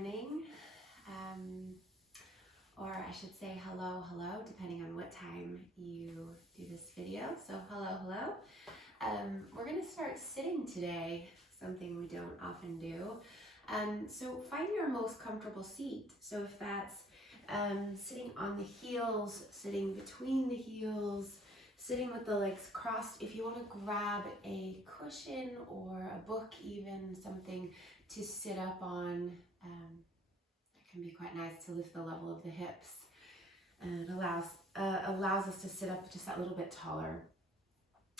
morning, or I should say hello, depending on what time you do this video. So hello. We're gonna start sitting today, something we don't often do. So find your most comfortable seat. So if that's sitting on the heels, sitting between the heels, sitting with the legs crossed, if you want to grab a cushion or a book, even something to sit up on, it can be quite nice to lift the level of the hips. And it allows us to sit up just that little bit taller,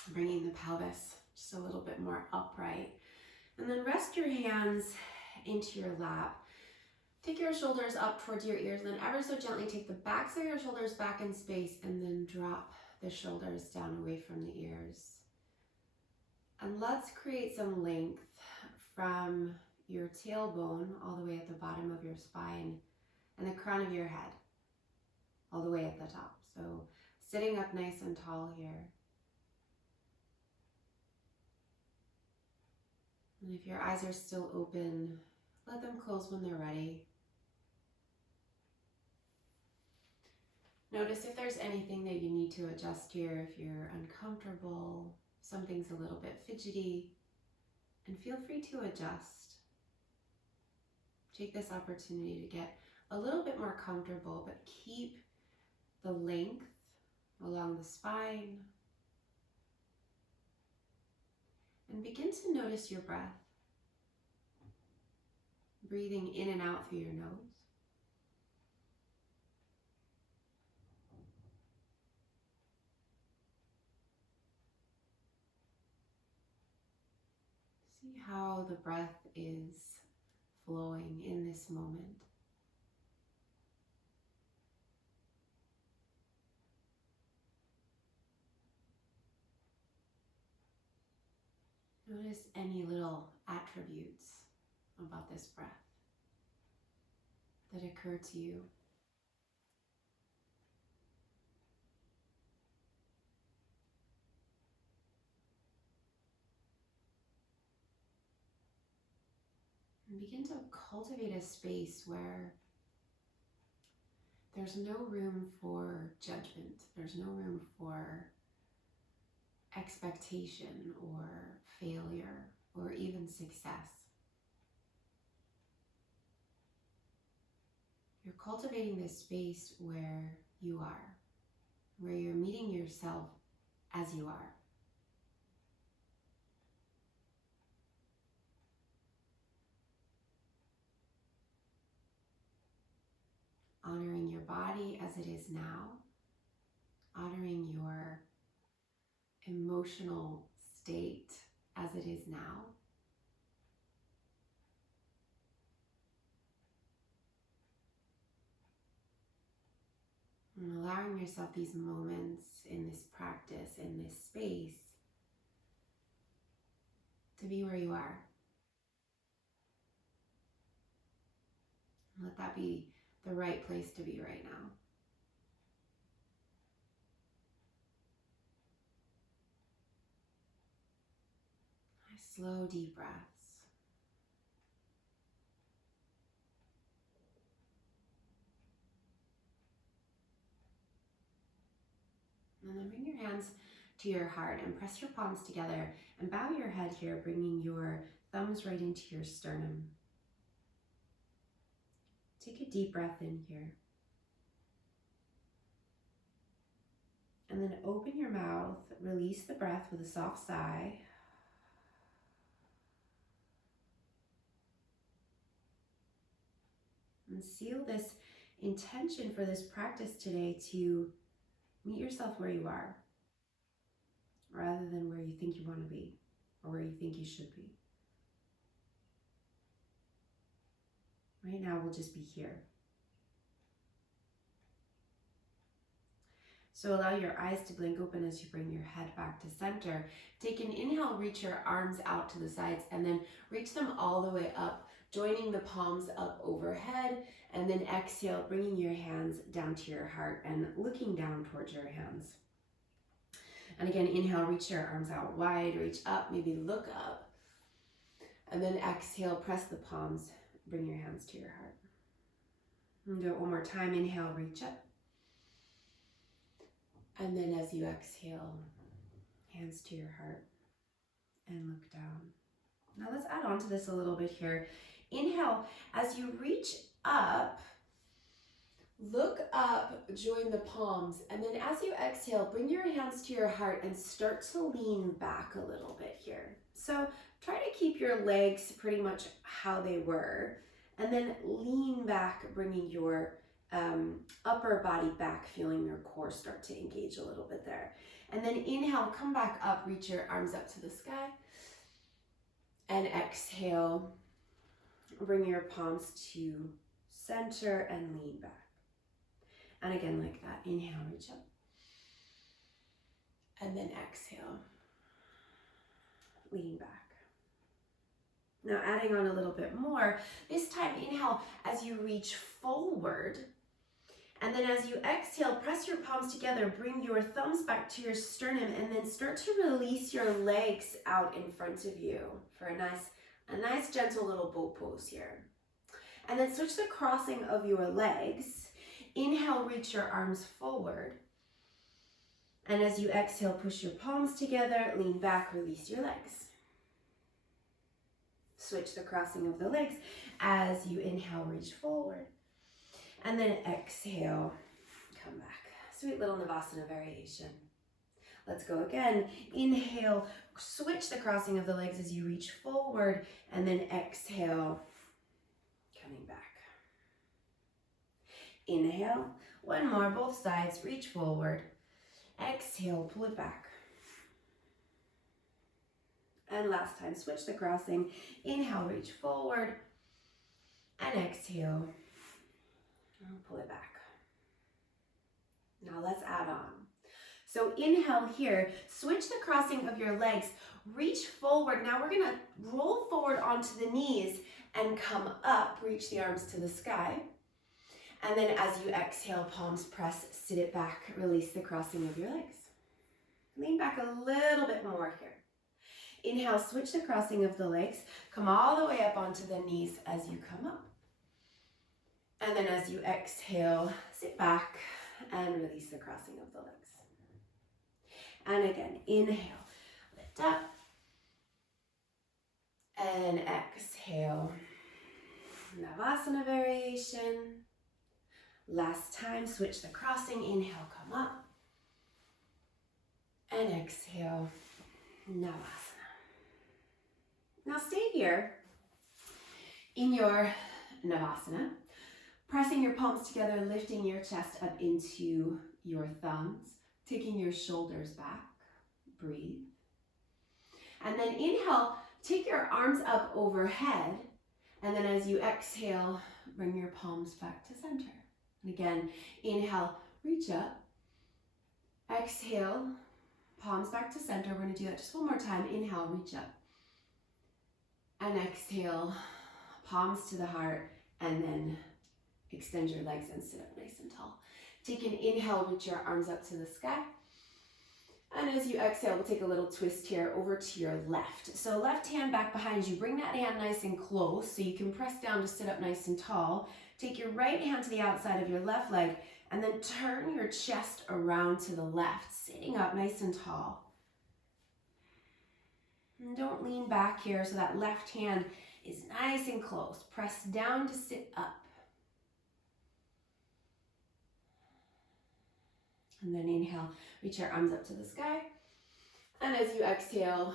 bringing the pelvis just a little bit more upright. And then rest your hands into your lap. Take your shoulders up towards your ears, and then ever so gently take the backs of your shoulders back in space, and then drop the shoulders down away from the ears. And let's create some length from your tailbone all the way at the bottom of your spine and the crown of your head all the way at the top. So sitting up nice and tall here. And if your eyes are still open, let them close when they're ready. Notice if there's anything that you need to adjust here, if you're uncomfortable, something's a little bit fidgety, and feel free to adjust. Take this opportunity to get a little bit more comfortable, but keep the length along the spine. And begin to notice your breath. Breathing in and out through your nose. See how the breath is flowing in this moment. Notice any little attributes about this breath that occur to you. And begin to cultivate a space where there's no room for judgment. There's no room for expectation or failure or even success. You're cultivating this space where you are, where you're meeting yourself as you are. Honoring your body as it is now, honoring your emotional state as it is now. And allowing yourself these moments in this practice, in this space, to be where you are. Let that be the right place to be right now. Nice, slow, deep breaths. And then bring your hands to your heart and press your palms together and bow your head here, bringing your thumbs right into your sternum. Take a deep breath in here. And then open your mouth, release the breath with a soft sigh. And seal this intention for this practice today to meet yourself where you are, rather than where you think you want to be or where you think you should be. Right now, we'll just be here. So allow your eyes to blink open as you bring your head back to center. Take an inhale, reach your arms out to the sides, and then reach them all the way up, joining the palms up overhead, and then exhale, bringing your hands down to your heart and looking down towards your hands. And again, inhale, reach your arms out wide, reach up, maybe look up. And then exhale, press the palms bring your hands to your heart. And do it one more time. Inhale, reach up. And then as you exhale, hands to your heart and look down. Now let's add on to this a little bit here. Inhale, as you reach up, look up, join the palms, and then as you exhale, bring your hands to your heart and start to lean back a little bit here. So try to keep your legs pretty much how they were, and then lean back, bringing your upper body back, feeling your core start to engage a little bit there. And then inhale, come back up, reach your arms up to the sky, and exhale, bring your palms to center and lean back. And again, like that, inhale, reach up. And then exhale, lean back. Now adding on a little bit more, this time inhale as you reach forward. And then as you exhale, press your palms together, bring your thumbs back to your sternum, and then start to release your legs out in front of you for a nice gentle little boat pose here. And then switch the crossing of your legs. Inhale, reach your arms forward. And as you exhale, push your palms together, lean back, release your legs. Switch the crossing of the legs as you inhale, reach forward. And then exhale, come back. Sweet little Navasana variation. Let's go again. Inhale, switch the crossing of the legs as you reach forward, and then exhale, coming back. Inhale, one more, both sides, reach forward. Exhale, pull it back. And last time, switch the crossing. Inhale, reach forward, and exhale, pull it back. Now let's add on. So inhale here, switch the crossing of your legs, reach forward. Now we're gonna roll forward onto the knees and come up, reach the arms to the sky. And then as you exhale, palms press, sit it back, release the crossing of your legs. Lean back a little bit more here. Inhale, switch the crossing of the legs, come all the way up onto the knees as you come up. And then as you exhale, sit back and release the crossing of the legs. And again, inhale, lift up, and exhale, Navasana variation. Last time, switch the crossing, inhale, come up, and exhale, Navasana. Now stay here in your Navasana, pressing your palms together, lifting your chest up into your thumbs, taking your shoulders back, breathe. And then inhale, take your arms up overhead, and then as you exhale, bring your palms back to center. And again, inhale, reach up, exhale, palms back to center. We're gonna do that just one more time. Inhale, reach up, and exhale, palms to the heart, and then extend your legs and sit up nice and tall. Take an inhale, reach your arms up to the sky. And as you exhale, we'll take a little twist here over to your left. So left hand back behind you, bring that hand nice and close so you can press down to sit up nice and tall. Take your right hand to the outside of your left leg and then turn your chest around to the left, sitting up nice and tall. And don't lean back here so that left hand is nice and close. Press down to sit up. And then inhale, reach your arms up to the sky. And as you exhale,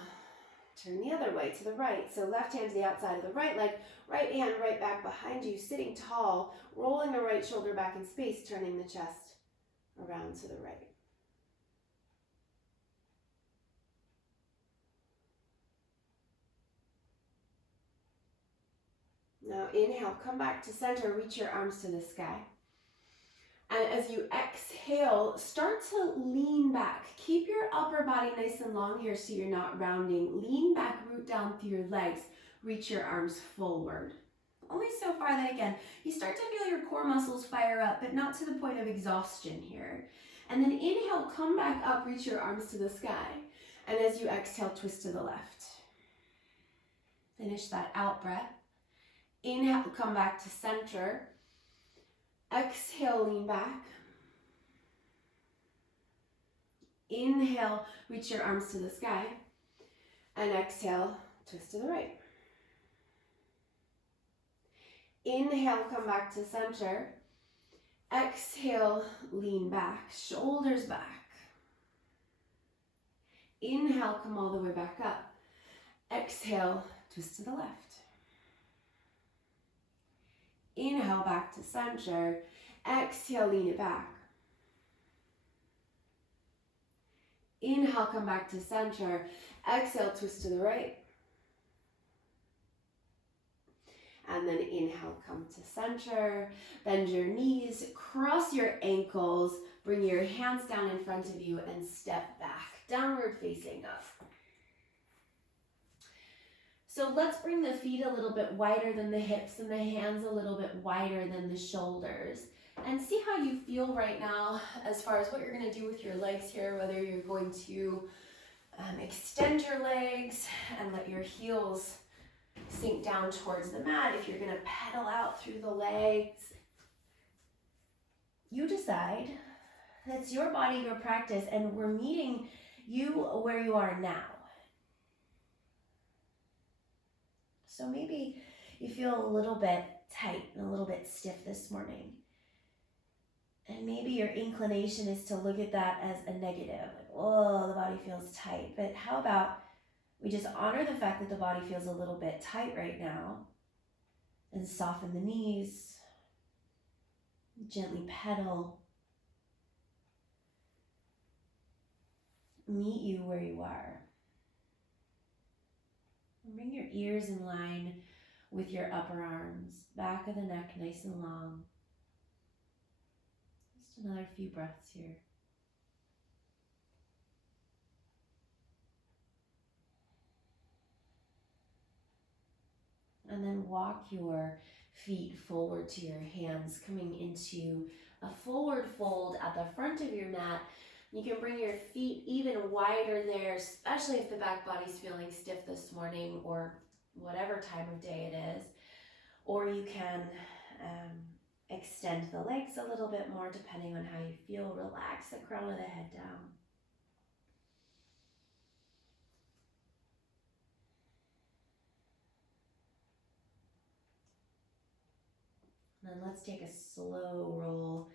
turn the other way to the right. So left hand to the outside of the right leg, right hand right back behind you, sitting tall, rolling the right shoulder back in space, turning the chest around to the right. Now inhale, come back to center, reach your arms to the sky. And as you exhale, start to lean back. Keep your upper body nice and long here so you're not rounding. Lean back, root down through your legs. Reach your arms forward. Only so far that again, you start to feel your core muscles fire up, but not to the point of exhaustion here. And then inhale, come back up, reach your arms to the sky. And as you exhale, twist to the left. Finish that out breath. Inhale, come back to center. Exhale, lean back. Inhale, reach your arms to the sky. And exhale, twist to the right. Inhale, come back to center. Exhale, lean back, shoulders back. Inhale, come all the way back up. Exhale, twist to the left. Inhale, back to center. Exhale, lean it back. Inhale, come back to center. Exhale, twist to the right. And then inhale, come to center. Bend your knees, cross your ankles, bring your hands down in front of you and step back, downward facing up. So let's bring the feet a little bit wider than the hips and the hands a little bit wider than the shoulders. And see how you feel right now as far as what you're going to do with your legs here, whether you're going to extend your legs and let your heels sink down towards the mat. If you're going to pedal out through the legs, you decide. That's your body, your practice, and we're meeting you where you are now. So maybe you feel a little bit tight and a little bit stiff this morning. And maybe your inclination is to look at that as a negative, like, oh, the body feels tight. But how about we just honor the fact that the body feels a little bit tight right now and soften the knees, gently pedal, meet you where you are. Bring your ears in line with your upper arms, back of the neck nice and long. Just another few breaths here. And then walk your feet forward to your hands, coming into a forward fold at the front of your mat. You can bring your feet even wider there, especially if the back body's feeling stiff this morning or whatever time of day it is. Or you can extend the legs a little bit more depending on how you feel. Relax the crown of the head down. And then let's take a slow roll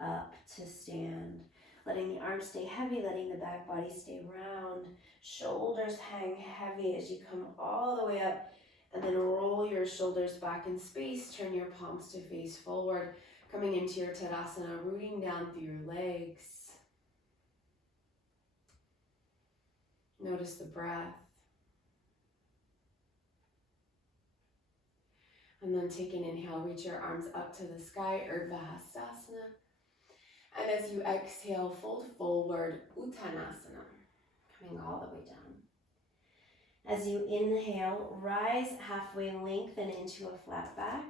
up to stand. Letting the arms stay heavy, letting the back body stay round. Shoulders hang heavy as you come all the way up, and then roll your shoulders back in space. Turn your palms to face forward, coming into your Tadasana, rooting down through your legs. Notice the breath. And then take an inhale, reach your arms up to the sky, Urdhva Hastasana. And as you exhale, fold forward, Uttanasana, coming all the way down. As you inhale, rise halfway, lengthen into a flat back.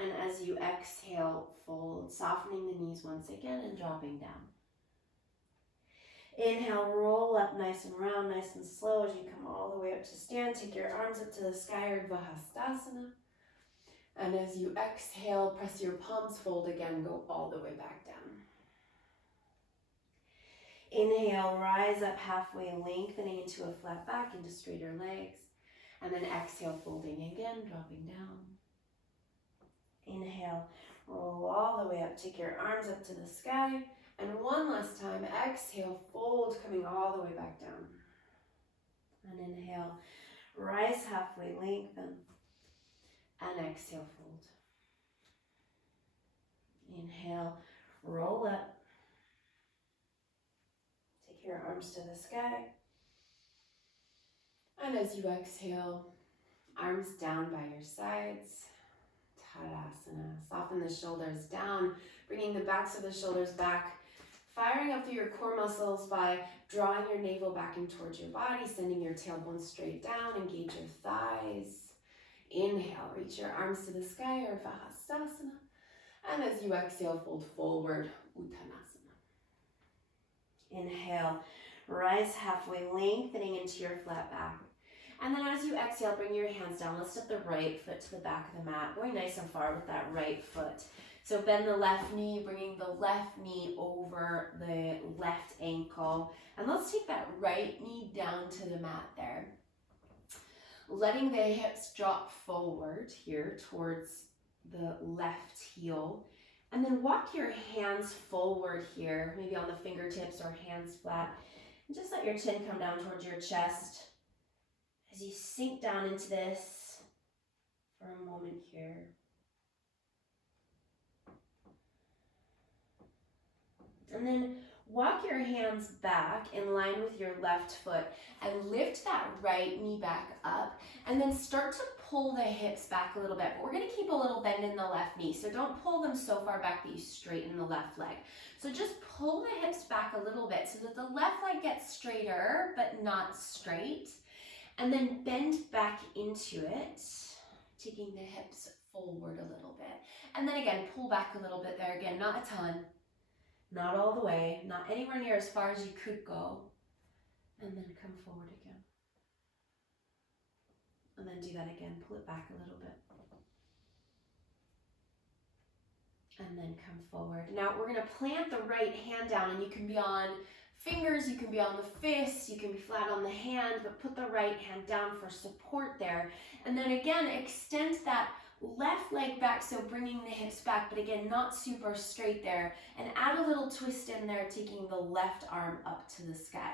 And as you exhale, fold, softening the knees once again and dropping down. Inhale, roll up nice and round, nice and slow as you come all the way up to stand. Take your arms up to the sky, Urdhva Hastasana. And as you exhale, press your palms, fold again, go all the way back down. Inhale, rise up halfway, lengthening into a flat back, into straighter legs. And then exhale, folding again, dropping down. Inhale, roll all the way up, take your arms up to the sky. And one last time, exhale, fold, coming all the way back down. And inhale, rise halfway, lengthen. And exhale, fold. Inhale, roll up. Take your arms to the sky. And as you exhale, arms down by your sides. Tadasana. Soften the shoulders down, bringing the backs of the shoulders back, firing up through your core muscles by drawing your navel back in towards your body, sending your tailbone straight down, engage your thighs. Inhale, reach your arms to the sky, Urdhva Hastasana. And as you exhale, fold forward, Uttanasana. Inhale, rise halfway, lengthening into your flat back. And then as you exhale, bring your hands down. Let's step the right foot to the back of the mat, going nice and far with that right foot. So bend the left knee, bringing the left knee over the left ankle. And let's take that right knee down to the mat there. Letting the hips drop forward here towards the left heel. And then walk your hands forward here, maybe on the fingertips or hands flat. And just let your chin come down towards your chest as you sink down into this for a moment here. And then walk your hands back in line with your left foot and lift that right knee back up, and then start to pull the hips back a little bit. But we're going to keep a little bend in the left knee, so don't pull them so far back that you straighten the left leg. So just pull the hips back a little bit so that the left leg gets straighter but not straight, and then bend back into it, taking the hips forward a little bit. And then again, pull back a little bit there. Again, not a ton. Not all the way, not anywhere near as far as you could go. And then come forward again. And then do that again, pull it back a little bit. And then come forward. Now we're gonna plant the right hand down, and you can be on fingers, you can be on the fists, you can be flat on the hand, but put the right hand down for support there. And then again, extend that left leg back, so bringing the hips back, but again, not super straight there. And add a little twist in there, taking the left arm up to the sky.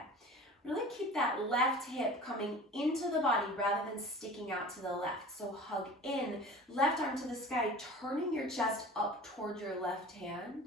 Really keep that left hip coming into the body rather than sticking out to the left. So hug in, left arm to the sky, turning your chest up towards your left hand.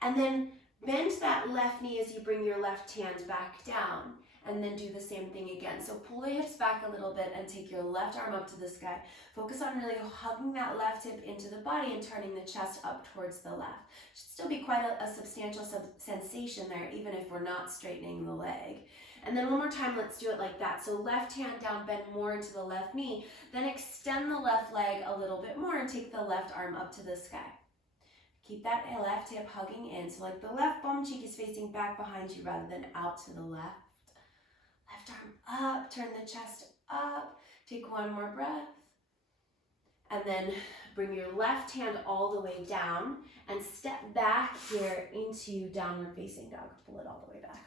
And then bend that left knee as you bring your left hand back down. And then do the same thing again. So pull the hips back a little bit and take your left arm up to the sky. Focus on really hugging that left hip into the body and turning the chest up towards the left. Should still be quite a substantial sensation there, even if we're not straightening the leg. And then one more time, let's do it like that. So left hand down, bend more into the left knee. Then extend the left leg a little bit more and take the left arm up to the sky. Keep that left hip hugging in. So like the left bum cheek is facing back behind you rather than out to the left. Left arm up, turn the chest up, take one more breath. And then bring your left hand all the way down and step back here into downward facing dog. Pull it all the way back.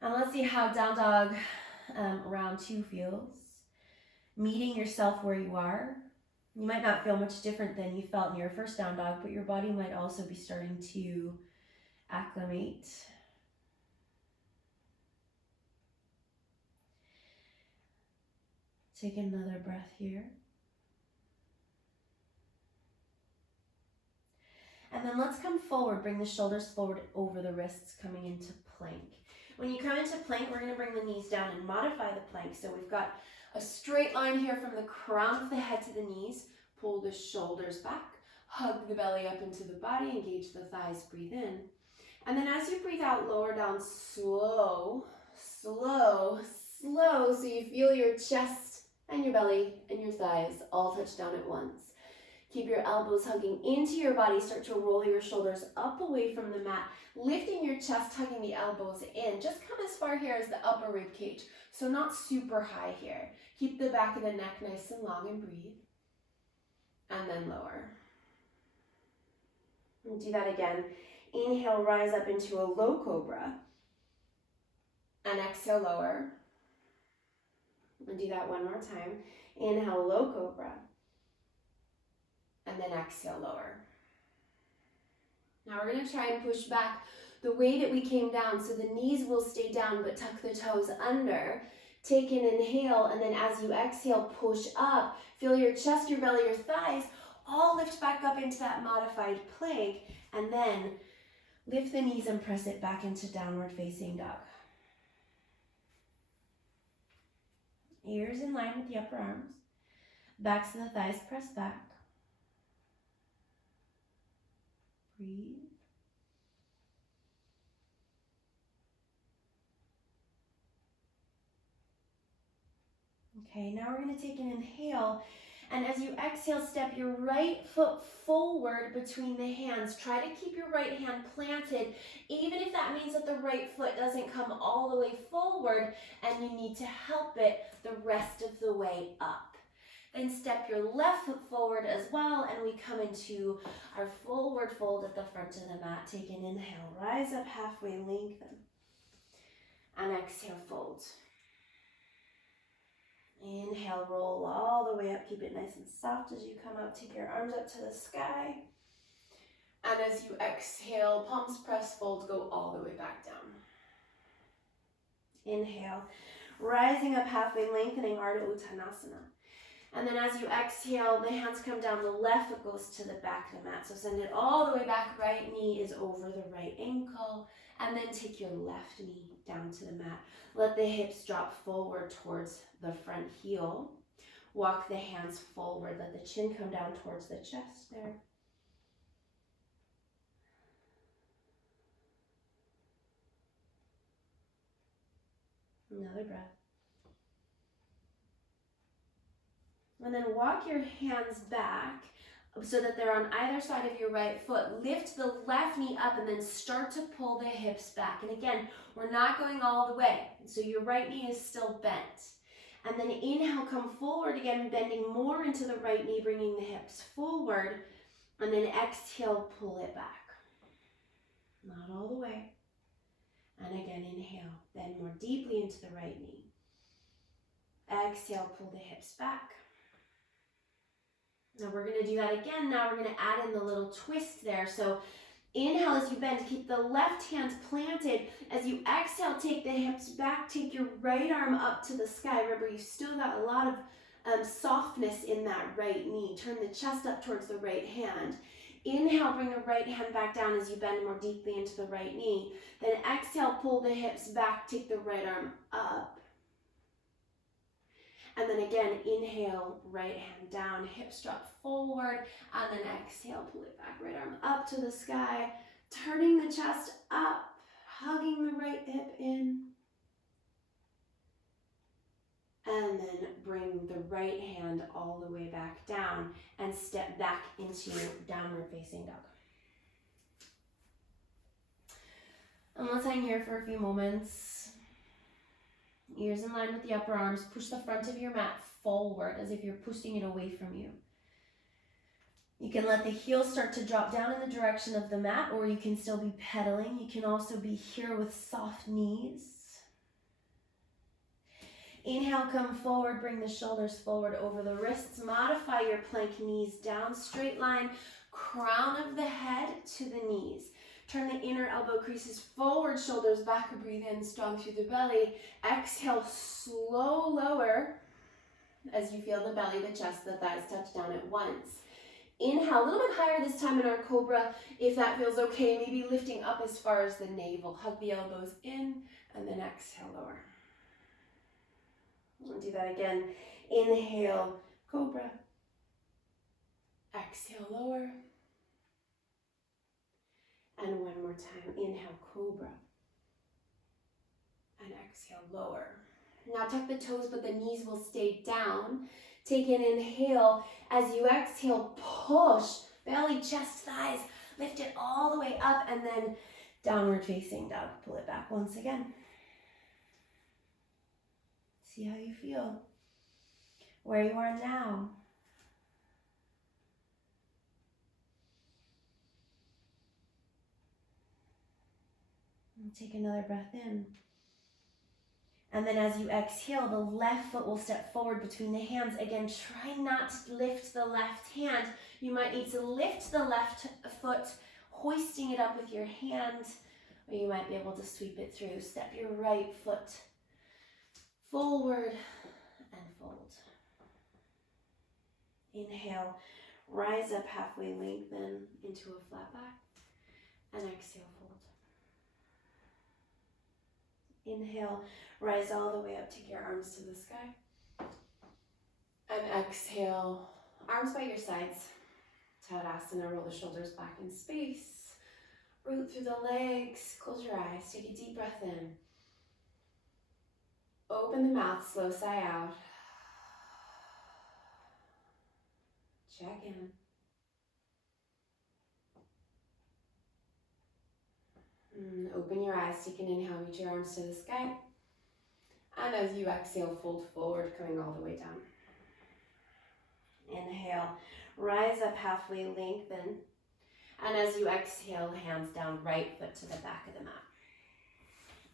And let's see how down dog round 2 feels. Meeting yourself where you are. You might not feel much different than you felt in your first down dog, but your body might also be starting to acclimate. Take another breath here. And then let's come forward, bring the shoulders forward over the wrists, coming into plank. When you come into plank, we're going to bring the knees down and modify the plank. So we've got a straight line here from the crown of the head to the knees. Pull the shoulders back, hug the belly up into the body, engage the thighs, breathe in. And then as you breathe out, lower down slow, slow, slow, so you feel your chest and your belly and your thighs all touch down at once. Keep your elbows hugging into your body. Start to roll your shoulders up away from the mat, lifting your chest, hugging the elbows in. Just come as far here as the upper rib cage, so not super high here. Keep the back of the neck nice and long and breathe. And then lower. And do that again. Inhale, rise up into a low cobra. And exhale, lower. And do that one more time. Inhale, low cobra. And then exhale, lower. Now we're going to try and push back the way that we came down. So the knees will stay down, but tuck the toes under. Take an inhale, and then as you exhale, push up. Feel your chest, your belly, your thighs all lift back up into that modified plank. And then lift the knees and press it back into downward facing dog. Ears in line with the upper arms. Backs of the thighs press back. Breathe. Okay, now we're going to take an inhale And as you exhale, step your right foot forward between the hands. Try to keep your right hand planted, even if that means that the right foot doesn't come all the way forward and you need to help it the rest of the way up. Then step your left foot forward as well, and we come into our forward fold at the front of the mat. Take an inhale, rise up halfway, lengthen. And exhale, fold. Inhale, roll all the way up. Keep it nice and soft as you come up. Take your arms up to the sky. And as you exhale, palms press, fold, go all the way back down. Inhale, rising up halfway, lengthening Ardha Uttanasana. And then as you exhale, the hands come down, the left foot goes to the back of the mat. So send it all the way back, right knee is over the right ankle. And then take your left knee down to the mat. Let the hips drop forward towards the front heel. Walk the hands forward, let the chin come down towards the chest there. Another breath. And then walk your hands back so that they're on either side of your right foot. Lift the left knee up and then start to pull the hips back. And again, we're not going all the way. So your right knee is still bent. And then inhale, come forward again, bending more into the right knee, bringing the hips forward. And then exhale, pull it back. Not all the way. And again, inhale, bend more deeply into the right knee. Exhale, pull the hips back. Now we're going to do that again. Now we're going to add in the little twist there. So inhale as you bend, keep the left hand planted. As you exhale, take the hips back, take your right arm up to the sky. Remember, you still got a lot of softness in that right knee. Turn the chest up towards the right hand. Inhale, bring the right hand back down as you bend more deeply into the right knee. Then exhale, pull the hips back, take the right arm up. And then again, inhale, right hand down, hips drop forward, and then exhale, pull it back, right arm up to the sky, turning the chest up, hugging the right hip in. And then bring the right hand all the way back down and step back into downward facing dog. And let's hang here for a few moments. Ears in line with the upper arms. Push the front of your mat forward as if you're pushing it away from you. You can let the heels start to drop down in the direction of the mat, or you can still be pedaling. You can also be here with soft knees. Inhale, come forward, bring the shoulders forward over the wrists. Modify your plank, knees down, straight line, crown of the head to the knees. Turn the inner elbow creases forward, shoulders back, breathe in, strong through the belly. Exhale, slow lower as you feel the belly, the chest, the thighs touch down at once. Inhale, a little bit higher this time in our cobra, if that feels okay. Maybe lifting up as far as the navel. Hug the elbows in, and then exhale, lower. We'll do that again. Inhale, cobra. Exhale, lower. And one more time. Inhale, cobra. And exhale, lower. Now tuck the toes, but the knees will stay down. Take an inhale. As you exhale, push. Belly, chest, thighs. Lift it all the way up, and then downward facing dog. Pull it back once again. See how you feel. Where you are now. And take another breath in. And then as you exhale, the left foot will step forward between the hands. Again, try not to lift the left hand. You might need to lift the left foot, hoisting it up with your hand, or you might be able to sweep it through. Step your right foot forward and fold. Inhale, rise up halfway, lengthen into a flat back, and exhale, fold. Inhale, rise all the way up, take your arms to the sky. And exhale, arms by your sides. Tadasana, roll the shoulders back in space. Root through the legs, close your eyes, take a deep breath in. Open the mouth, slow sigh out. Check in. Open your eyes, take an inhale, reach your arms to the sky. And as you exhale, fold forward, coming all the way down. Inhale, rise up halfway, lengthen. And as you exhale, hands down, right foot to the back of the mat.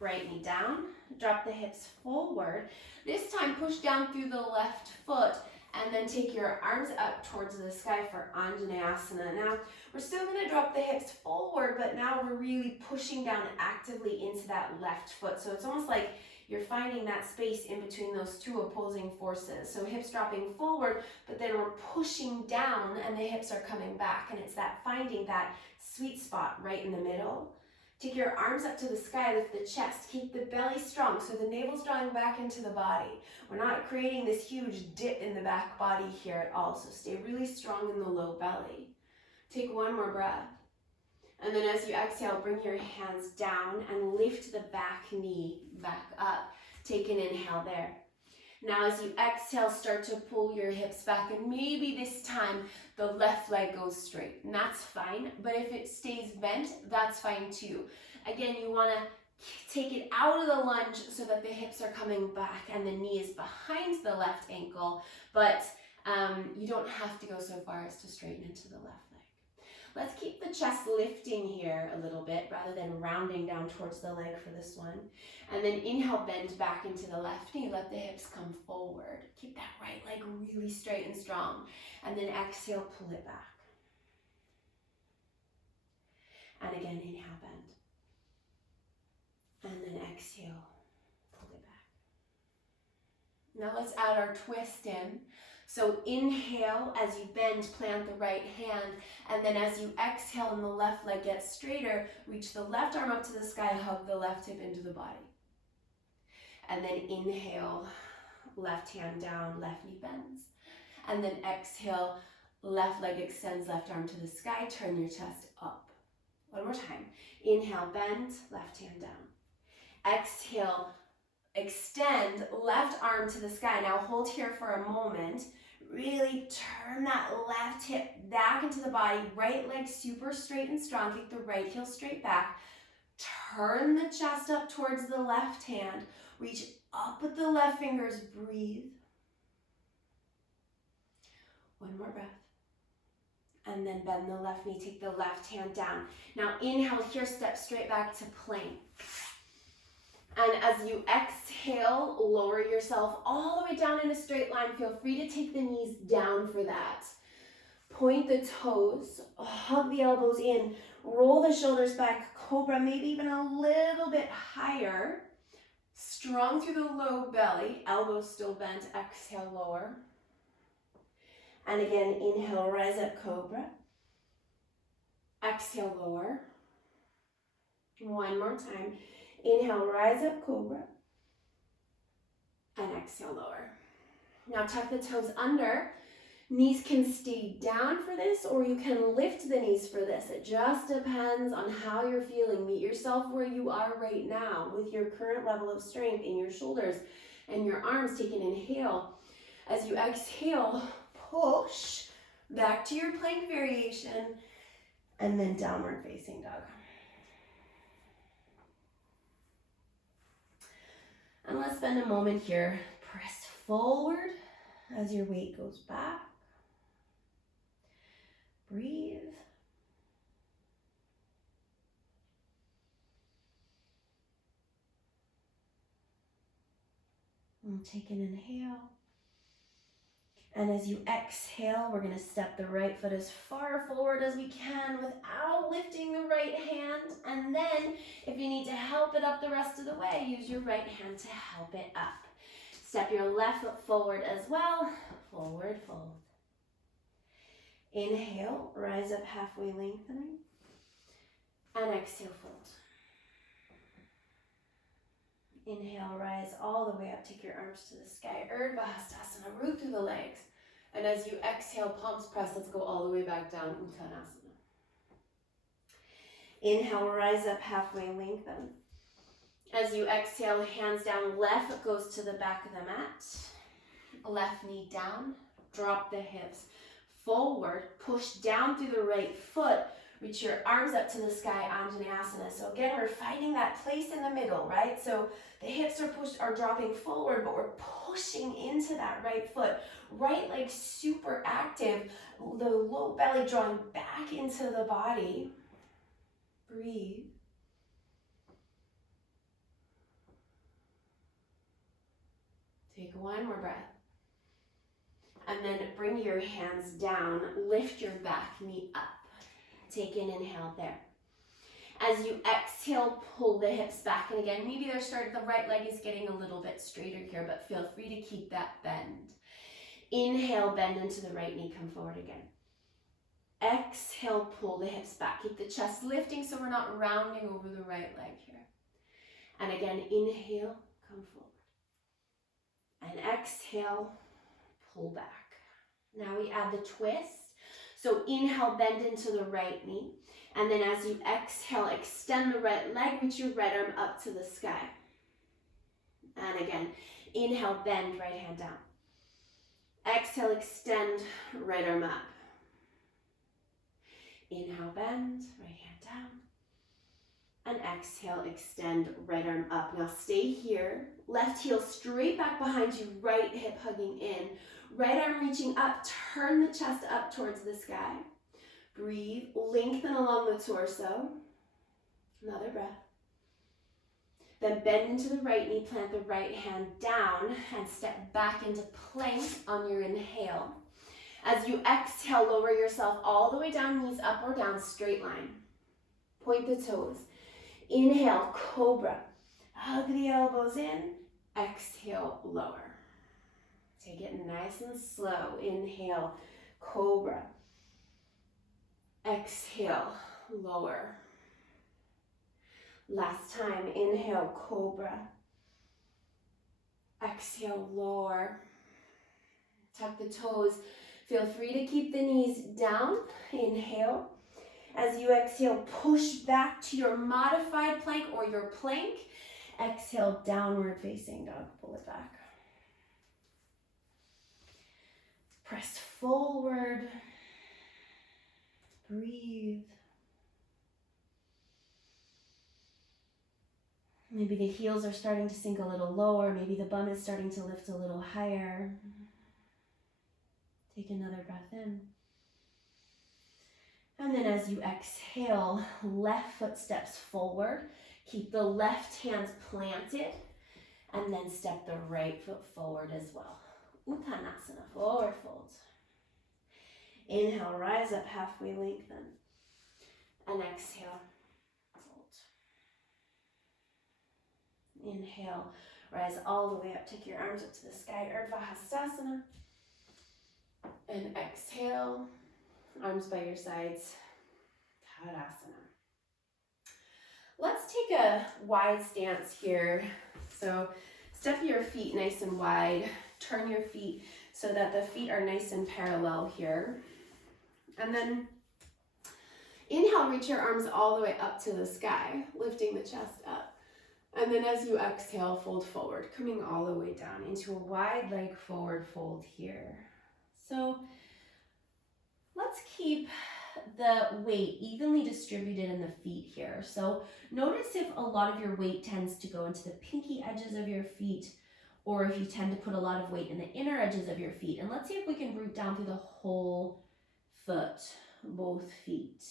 Right knee down, drop the hips forward. This time, push down through the left foot and then take your arms up towards the sky for Anjaneyasana. Now, we're still gonna drop the hips forward, but now we're really pushing down actively into that left foot. So it's almost like you're finding that space in between those two opposing forces. So hips dropping forward, but then we're pushing down and the hips are coming back. And it's that finding that sweet spot right in the middle. Take your arms up to the sky, lift the chest, keep the belly strong so the navel's drawing back into the body. We're not creating this huge dip in the back body here at all, so stay really strong in the low belly. Take one more breath. And then as you exhale, bring your hands down and lift the back knee back up. Take an inhale there. Now as you exhale, start to pull your hips back, and maybe this time the left leg goes straight, and that's fine. But if it stays bent, that's fine too. Again, you want to take it out of the lunge so that the hips are coming back and the knee is behind the left ankle, but you don't have to go so far as to straighten into the left leg. Let's keep the chest lifting here a little bit rather than rounding down towards the leg for this one. And then inhale, bend back into the left knee. Let the hips come forward. Keep that right leg really straight and strong. And then exhale, pull it back. And again, inhale, bend. And then exhale, pull it back. Now let's add our twist in. So inhale, as you bend, plant the right hand, and then as you exhale and the left leg gets straighter, reach the left arm up to the sky, hug the left hip into the body. And then inhale, left hand down, left knee bends. And then exhale, left leg extends, left arm to the sky, turn your chest up. One more time. Inhale, bend, left hand down. Exhale, extend, left arm to the sky. Now hold here for a moment. Really turn that left hip back into the body. Right leg super straight and strong. Kick the right heel straight back. Turn the chest up towards the left hand. Reach up with the left fingers. Breathe. One more breath. And then bend the left knee. Take the left hand down. Now inhale here. Step straight back to plank. And as you exhale, lower yourself all the way down in a straight line. Feel free to take the knees down for that. Point the toes, hug the elbows in, roll the shoulders back, cobra, maybe even a little bit higher. Strong through the low belly, elbows still bent, exhale, lower. And again, inhale, rise up, cobra. Exhale, lower. One more time. Inhale, rise up, cobra. And exhale, lower. Now tuck the toes under. Knees can stay down for this, or you can lift the knees for this. It just depends on how you're feeling. Meet yourself where you are right now with your current level of strength in your shoulders and your arms. Take an inhale. As you exhale, push back to your plank variation, and then downward facing dog. And let's spend a moment here. Press forward as your weight goes back. Breathe. And take an inhale. And as you exhale, we're going to step the right foot as far forward as we can without lifting the right hand. And then, if you need to help it up the rest of the way, use your right hand to help it up. Step your left foot forward as well. Forward fold. Inhale, rise up halfway, lengthening. And exhale, fold. Inhale, rise all the way up. Take your arms to the sky. Urdhva Hastasana, root through the legs. And as you exhale, palms press. Let's go all the way back down, Uttanasana. Inhale, rise up halfway, lengthen. As you exhale, hands down, left foot goes to the back of the mat. Left knee down, drop the hips. forward, push down through the right foot, reach your arms up to the sky, Anjaneyasana. So again, we're finding that place in the middle, right? So the hips are dropping forward, but we're pushing into that right foot. Right leg super active, the low belly drawing back into the body. Breathe. Take one more breath. And then bring your hands down, lift your back knee up. Take an inhale there. As you exhale, pull the hips back. And again, maybe the right leg is getting a little bit straighter here, but feel free to keep that bend. Inhale, bend into the right knee, come forward again. Exhale, pull the hips back. Keep the chest lifting so we're not rounding over the right leg here. And again, inhale, come forward. And exhale, pull back. Now we add the twist. So inhale, bend into the right knee. And then as you exhale, extend the right leg, reach your right arm up to the sky. And again, inhale, bend, right hand down. Exhale, extend, right arm up. Inhale, bend, right hand down. And exhale, extend, right arm up. Now stay here. Left heel straight back behind you, right hip hugging in. Right arm reaching up, turn the chest up towards the sky. Breathe, lengthen along the torso. Another breath. Then bend into the right knee, plant the right hand down, and step back into plank on your inhale. As you exhale, lower yourself all the way down, knees up or down, straight line. Point the toes. Inhale, cobra. Hug the elbows in. Exhale, lower. Take it nice and slow. Inhale, cobra. Exhale, lower. Last time, inhale, cobra. Exhale, lower. Tuck the toes. Feel free to keep the knees down. Inhale. As you exhale, push back to your modified plank or your plank. Exhale, downward facing dog. Pull it back. Press forward. Breathe. Maybe the heels are starting to sink a little lower. Maybe the bum is starting to lift a little higher. Take another breath in. And then as you exhale, left foot steps forward. Keep the left hands planted. And then step the right foot forward as well. Uttanasana, forward fold. Inhale, rise up, halfway lengthen. And exhale, fold. Inhale, rise all the way up, take your arms up to the sky, Urdhva Hastasana. And exhale, arms by your sides, Tadasana. Let's take a wide stance here. So step your feet nice and wide, turn your feet so that the feet are nice and parallel here. And then inhale, reach your arms all the way up to the sky, lifting the chest up. And then as you exhale, fold forward, coming all the way down into a wide leg forward fold here. So let's keep the weight evenly distributed in the feet here. So notice if a lot of your weight tends to go into the pinky edges of your feet, or if you tend to put a lot of weight in the inner edges of your feet. And let's see if we can root down through the whole foot, both feet.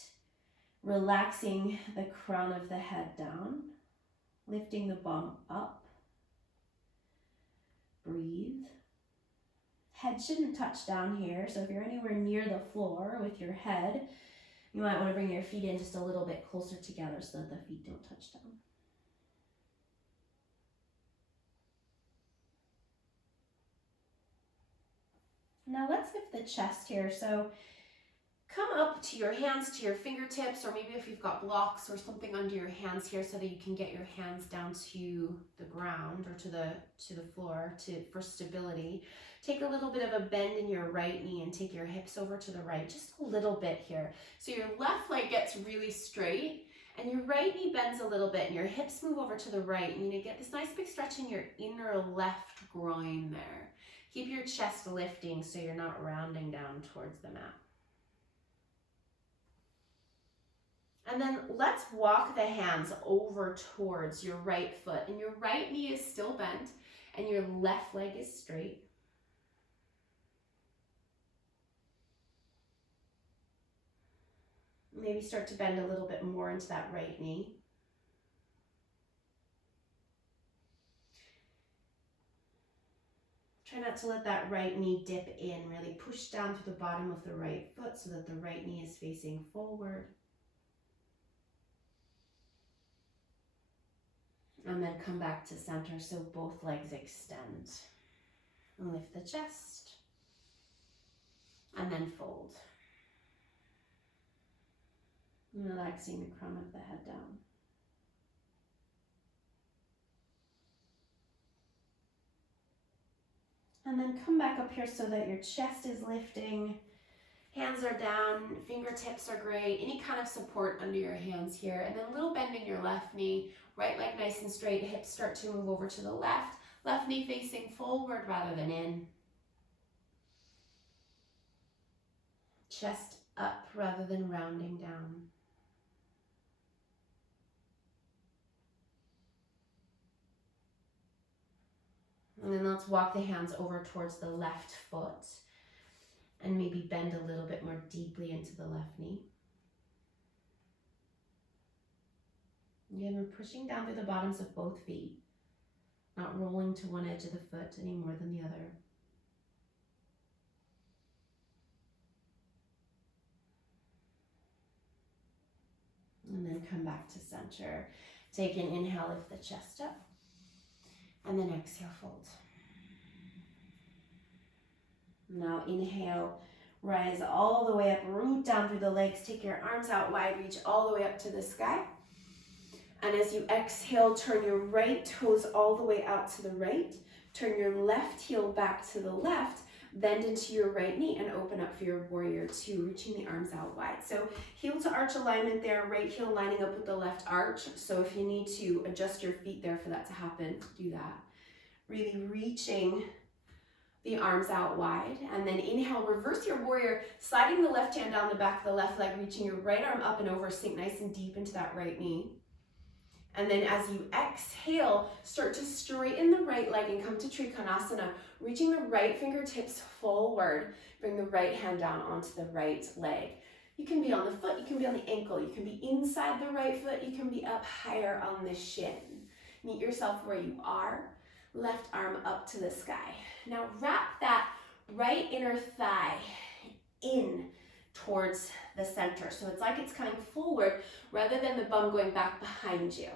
Relaxing the crown of the head down, lifting the bum up. Breathe. Head shouldn't touch down here, so if you're anywhere near the floor with your head, you might want to bring your feet in just a little bit closer together so that the feet don't touch down. Now let's lift the chest here. So come up to your hands, to your fingertips, or maybe if you've got blocks or something under your hands here so that you can get your hands down to the ground or to the floor for stability. Take a little bit of a bend in your right knee and take your hips over to the right, just a little bit here. So your left leg gets really straight and your right knee bends a little bit and your hips move over to the right, and you get this nice big stretch in your inner left groin there. Keep your chest lifting so you're not rounding down towards the mat. And then let's walk the hands over towards your right foot, and your right knee is still bent and your left leg is straight. Maybe start to bend a little bit more into that right knee. Try not to let that right knee dip in. Really push down through the bottom of the right foot so that the right knee is facing forward. And then come back to center so both legs extend. And lift the chest. And then fold. Relaxing the crown of the head down. And then come back up here so that your chest is lifting. Hands are down, fingertips are great. Any kind of support under your hands here. And then a little bend in your left knee. Right leg nice and straight. Hips start to move over to the left. Left knee facing forward rather than in. Chest up rather than rounding down. And then let's walk the hands over towards the left foot and maybe bend a little bit more deeply into the left knee. Again, we're pushing down through the bottoms of both feet, not rolling to one edge of the foot any more than the other. And then come back to center. Take an inhale, lift the chest up. And then exhale, fold. Now inhale, rise all the way up, root down through the legs, take your arms out wide, reach all the way up to the sky. And as you exhale, turn your right toes all the way out to the right, turn your left heel back to the left, bend into your right knee and open up for your warrior two, reaching the arms out wide. So heel to arch alignment there, right heel lining up with the left arch. So if you need to adjust your feet there for that to happen, do that. Really reaching the arms out wide. And then inhale, reverse your warrior, sliding the left hand down the back of the left leg, reaching your right arm up and over, sink nice and deep into that right knee. And then as you exhale, start to straighten the right leg and come to Trikonasana, reaching the right fingertips forward. Bring the right hand down onto the right leg. You can be on the foot, you can be on the ankle, you can be inside the right foot, you can be up higher on the shin. Meet yourself where you are. Left arm up to the sky. Now wrap that right inner thigh in towards the center. So it's like it's coming forward rather than the bum going back behind you.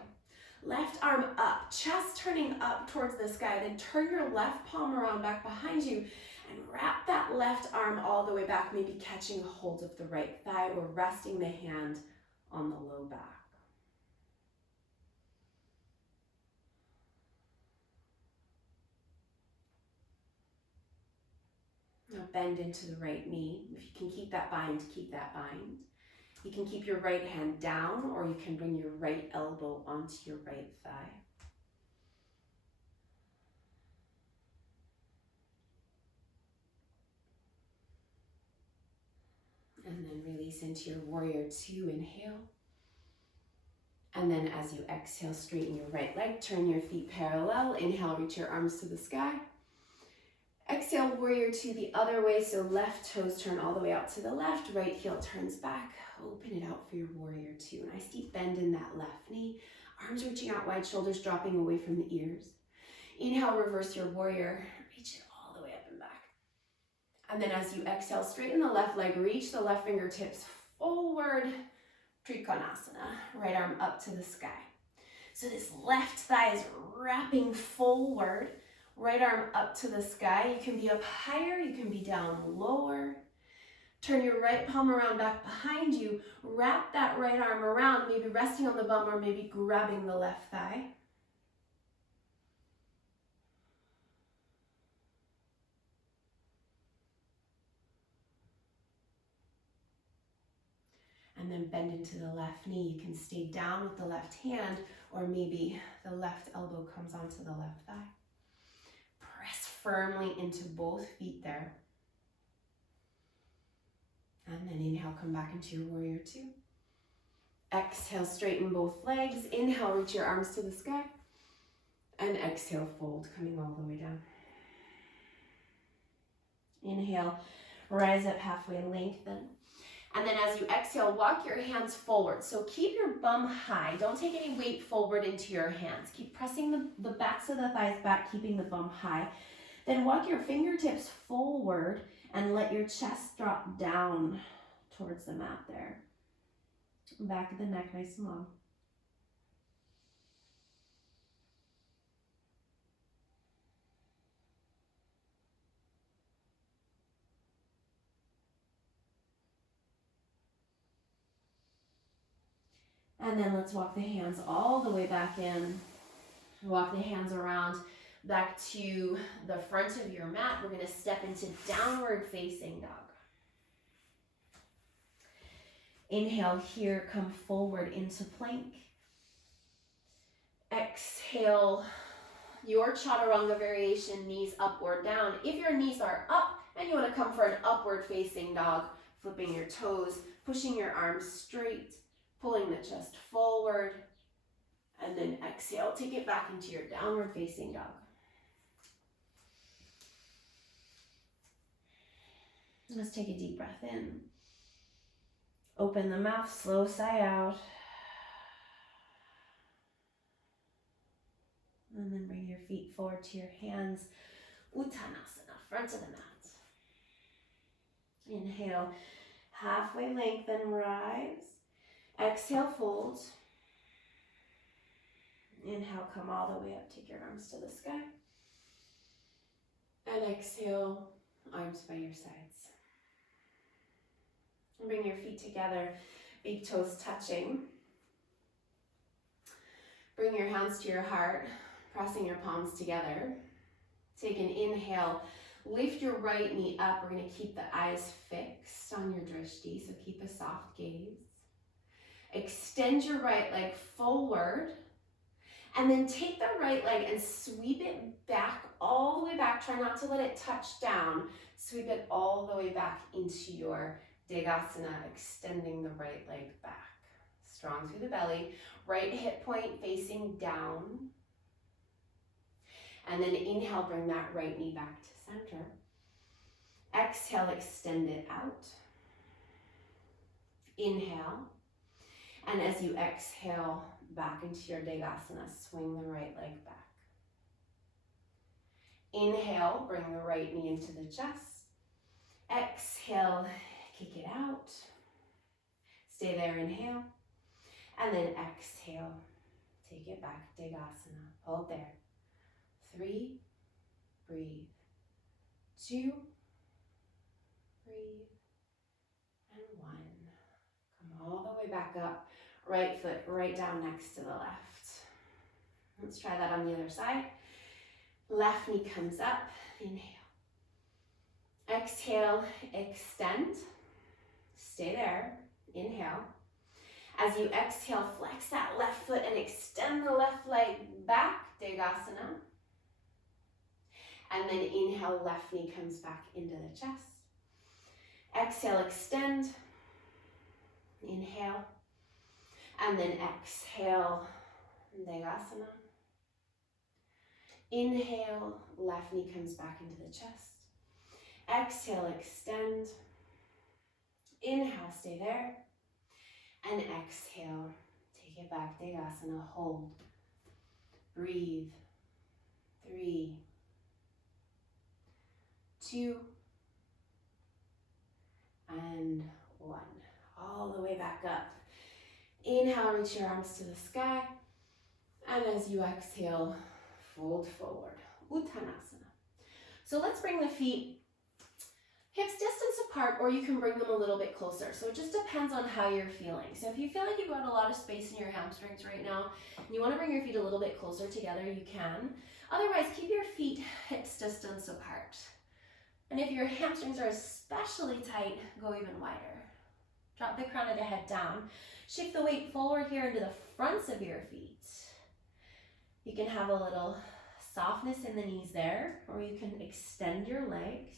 Left arm up, chest turning up towards the sky. Then turn your left palm around back behind you and wrap that left arm all the way back, maybe catching a hold of the right thigh or resting the hand on the low back. Now bend into the right knee. If you can keep that bind, keep that bind. You can keep your right hand down, or you can bring your right elbow onto your right thigh. And then release into your warrior two, inhale. And then as you exhale, straighten your right leg, turn your feet parallel. Inhale, reach your arms to the sky. Exhale, warrior two the other way, so left toes turn all the way out to the left, right heel turns back. Open it out for your warrior two. Nice deep bend in that left knee. Arms reaching out wide, shoulders dropping away from the ears. Inhale, reverse your warrior. Reach it all the way up and back. And then as you exhale, straighten the left leg, reach the left fingertips forward. Trikonasana, right arm up to the sky. So this left thigh is wrapping forward. Right arm up to the sky. You can be up higher, you can be down lower. Turn your right palm around back behind you. Wrap that right arm around, maybe resting on the bum or maybe grabbing the left thigh. And then bend into the left knee. You can stay down with the left hand, or maybe the left elbow comes onto the left thigh. Press firmly into both feet there. And then inhale, come back into your warrior two. Exhale, straighten both legs. Inhale, reach your arms to the sky. And exhale, fold, coming all the way down. Inhale, rise up halfway, lengthen. And then as you exhale, walk your hands forward. So keep your bum high. Don't take any weight forward into your hands. Keep pressing the backs of the thighs back, keeping the bum high. Then walk your fingertips forward and let your chest drop down towards the mat there. Back of the neck nice and long. And then let's walk the hands all the way back in. Walk the hands around back to the front of your mat. We're going to step into downward facing dog. Inhale here, come forward into plank. Exhale, your chaturanga variation, knees up or down. If your knees are up and you want to come for an upward facing dog, flipping your toes, pushing your arms straight, pulling the chest forward, and then exhale, take it back into your downward facing dog. Let's take a deep breath in. Open the mouth, slow sigh out. And then bring your feet forward to your hands. Uttanasana, front of the mat. Inhale, halfway lengthen, rise. Exhale, fold. Inhale, come all the way up, take your arms to the sky. And exhale, arms by your sides. And bring your feet together, big toes touching. Bring your hands to your heart, pressing your palms together. Take an inhale, lift your right knee up. We're going to keep the eyes fixed on your drishti, so keep a soft gaze. Extend your right leg forward, and then take the right leg and sweep it back, all the way back. Try not to let it touch down. Sweep it all the way back into your Degasana, extending the right leg back. Strong through the belly. Right hip point facing down. And then inhale, bring that right knee back to center. Exhale, extend it out. Inhale. And as you exhale back into your Degasana, swing the right leg back. Inhale, bring the right knee into the chest. Exhale, kick it out. Stay there, inhale. And then exhale, take it back, Degasana. Hold there. 3, breathe. 2, breathe. And 1. Come all the way back up. Right foot right down next to the left. Let's try that on the other side. Left knee comes up. Inhale. Exhale, extend. Stay there. Inhale. As you exhale, flex that left foot and extend the left leg back, Degasana. And then inhale, left knee comes back into the chest. Exhale, extend. Inhale. And then exhale, Degasana. Inhale, left knee comes back into the chest. Exhale, extend. Inhale, stay there. And exhale, take it back, Degasana, hold. Breathe. 3, 2, and 1. All the way back up. Inhale, reach your arms to the sky. And as you exhale, fold forward. Uttanasana. So let's bring the feet hips distance apart, or you can bring them a little bit closer. So it just depends on how you're feeling. So if you feel like you've got a lot of space in your hamstrings right now, and you want to bring your feet a little bit closer together, you can. Otherwise, keep your feet hips distance apart. And if your hamstrings are especially tight, go even wider. Drop the crown of the head down. Shift the weight forward here into the fronts of your feet. You can have a little softness in the knees there, or you can extend your legs.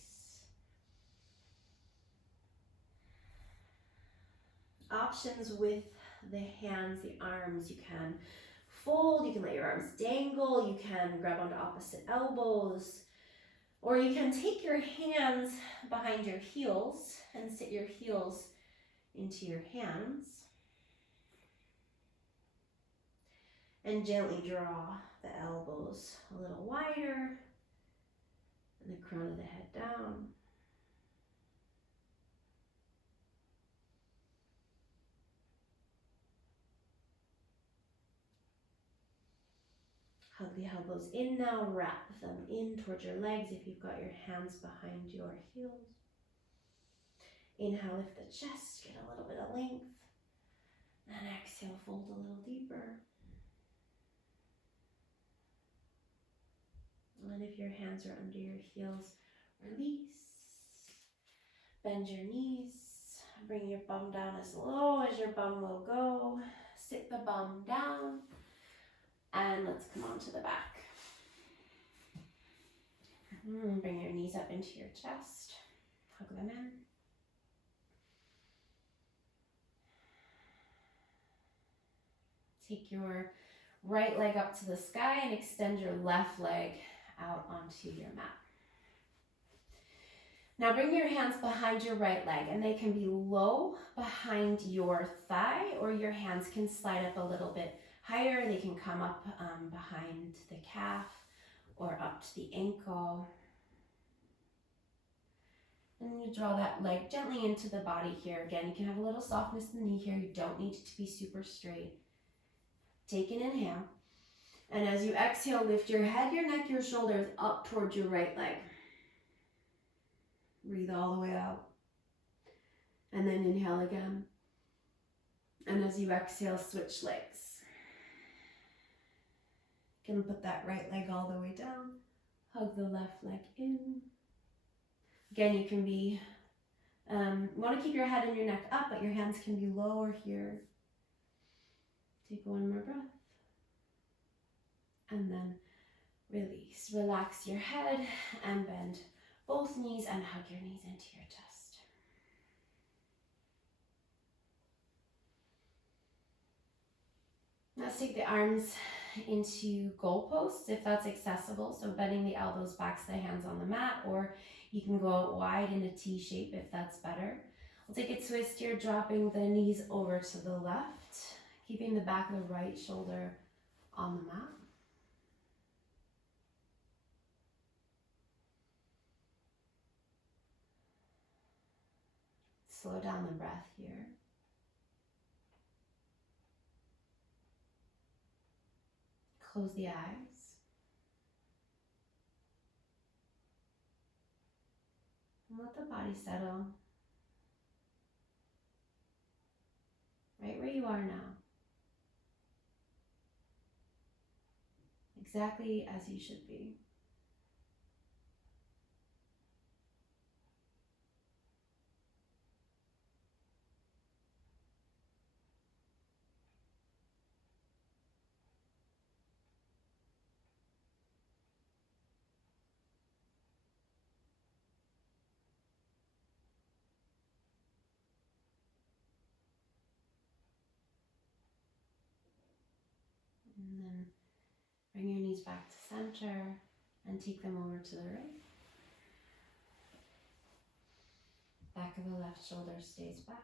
Options with the hands, the arms. You can fold, you can let your arms dangle, you can grab onto opposite elbows, or you can take your hands behind your heels and sit your heels into your hands and gently draw the elbows a little wider and the crown of the head down. Hug the elbows in now, wrap them in towards your legs if you've got your hands behind your heels. Inhale, lift the chest, get a little bit of length. And exhale, fold a little deeper. And if your hands are under your heels, release. Bend your knees. Bring your bum down as low as your bum will go. Sit the bum down. And let's come onto the back. Bring your knees up into your chest. Hug them in. Take your right leg up to the sky and extend your left leg out onto your mat. Now bring your hands behind your right leg, and they can be low behind your thigh, or your hands can slide up a little bit higher. They can come up behind the calf or up to the ankle. And you draw that leg gently into the body here. Again, you can have a little softness in the knee here. You don't need it to be super straight. Take an inhale. And as you exhale, lift your head, your neck, your shoulders up towards your right leg. Breathe all the way out. And then inhale again. And as you exhale, switch legs. You can put that right leg all the way down. Hug the left leg in. Again, you can be, you want to keep your head and your neck up, but your hands can be lower here. Take one more breath. And then release. Relax your head and bend both knees and hug your knees into your chest. Let's take the arms into goalposts if that's accessible. So bending the elbows back to the hands on the mat, or you can go out wide in a T shape if that's better. We'll take a twist here, dropping the knees over to the left, keeping the back of the right shoulder on the mat. Slow down the breath here. Close the eyes. And let the body settle right where you are now. Exactly as you should be. And then bring your knees back to center and take them over to the right. Back of the left shoulder stays back.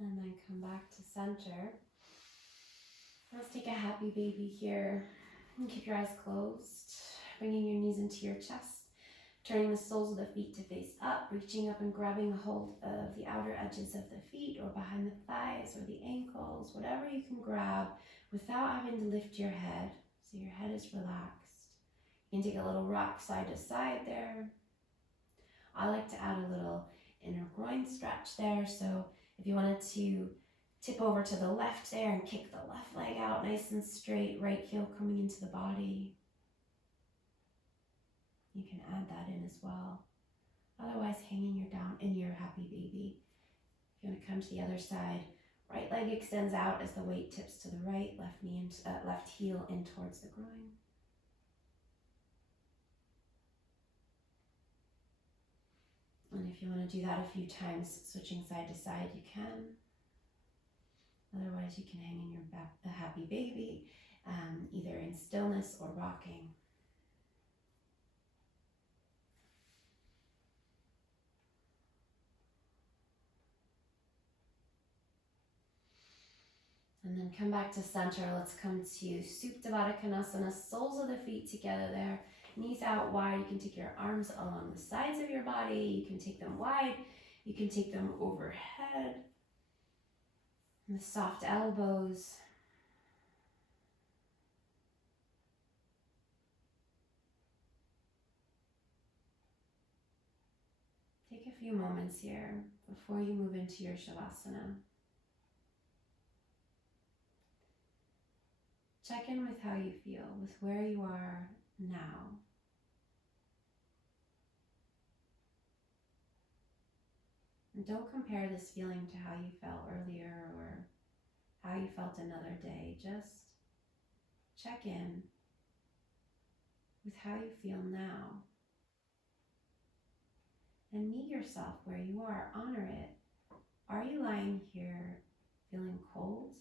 And then come back to center. Let's take a happy baby here. And keep your eyes closed. Bringing your knees into your chest. Turning the soles of the feet to face up, reaching up and grabbing a hold of the outer edges of the feet or behind the thighs or the ankles, whatever you can grab without having to lift your head. So your head is relaxed. You can take a little rock side to side there. I like to add a little inner groin stretch there. So if you wanted to tip over to the left there and kick the left leg out nice and straight, right heel coming into the body, you can add that in as well. Otherwise, hanging your down in your happy baby. If you want to come to the other side, right leg extends out as the weight tips to the right, left knee and left heel in towards the groin. And if you want to do that a few times, switching side to side, you can. Otherwise, you can hang in your happy baby, either in stillness or rocking. And then come back to center. Let's come to Supta Baddha Konasana, soles of the feet together there, knees out wide. You can take your arms along the sides of your body. You can take them wide. You can take them overhead. And the soft elbows. Take a few moments here before you move into your Shavasana. Check in with how you feel, with where you are now. And don't compare this feeling to how you felt earlier or how you felt another day. Just check in with how you feel now. And meet yourself where you are. Honor it. Are you lying here feeling cold?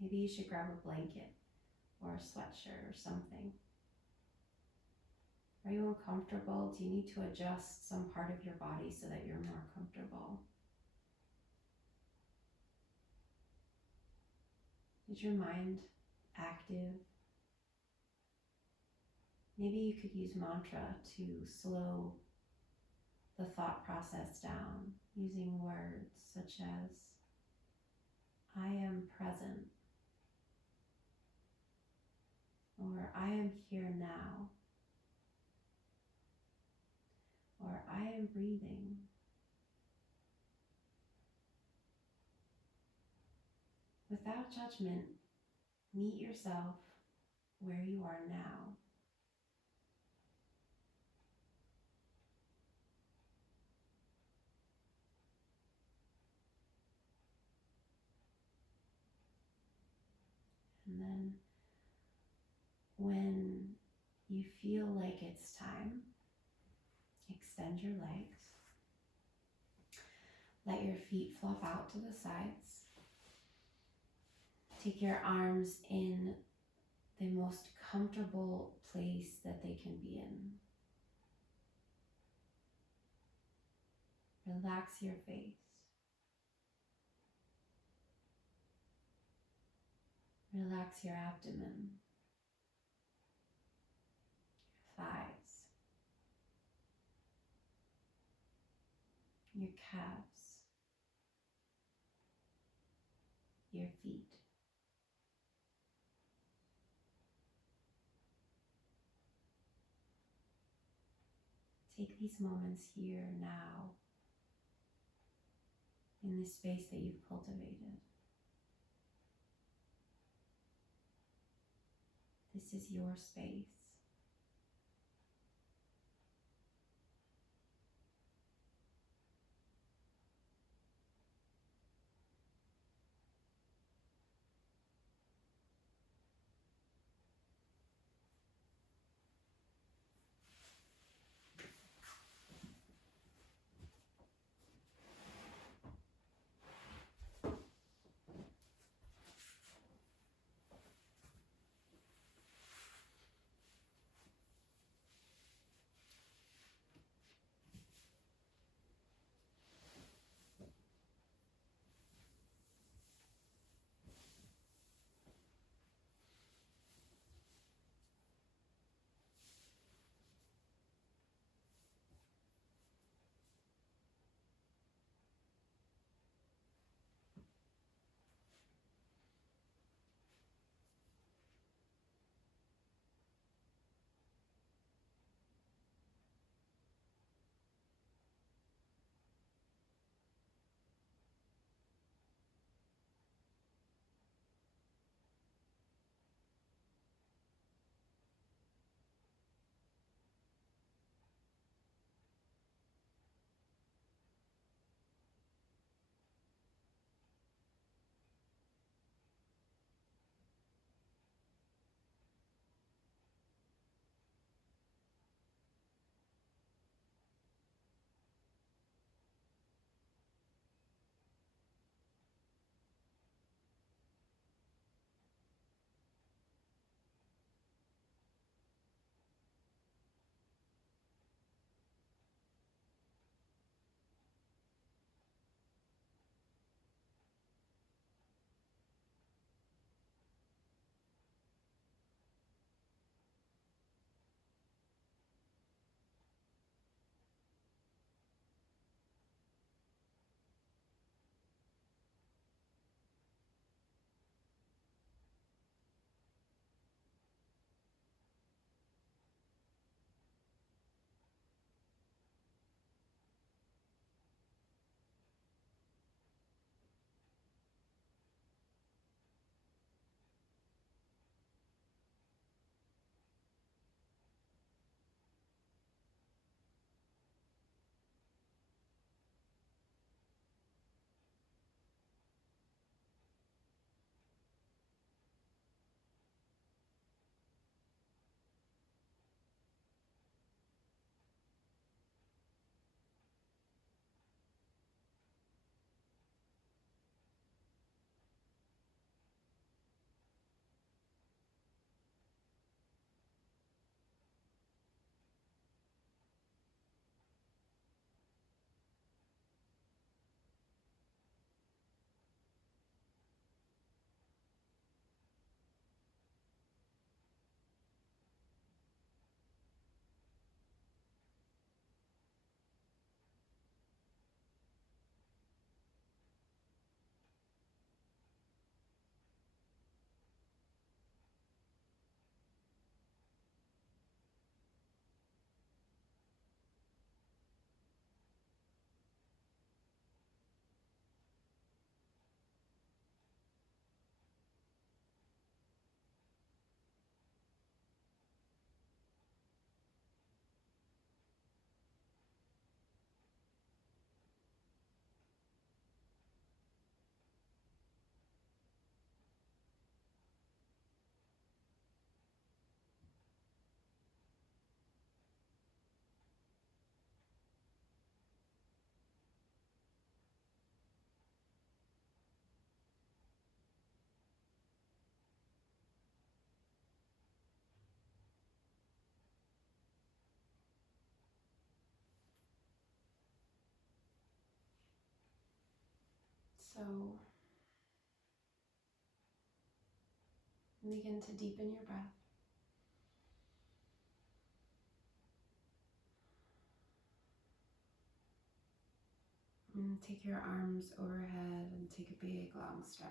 Maybe you should grab a blanket or a sweatshirt or something. Are you uncomfortable? Do you need to adjust some part of your body so that you're more comfortable? Is your mind active? Maybe you could use mantra to slow the thought process down using words such as, I am present, or I am here now, or I am breathing. Without judgment, meet yourself where you are now. And then when you feel like it's time, extend your legs. Let your feet fluff out to the sides. Take your arms in the most comfortable place that they can be in. Relax your face. Relax your abdomen, your thighs, your calves, your feet. Take these moments here now in this space that you've cultivated. This is your space. So begin to deepen your breath. And take your arms overhead and take a big long stretch.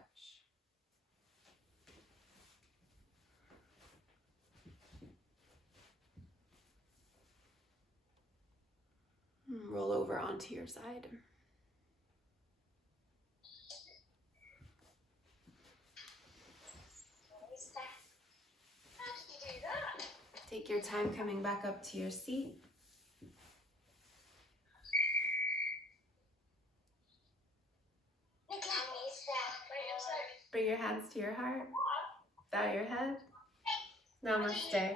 And roll over onto your side. Take your time coming back up to your seat. Bring your hands to your heart. Bow your head. Namaste.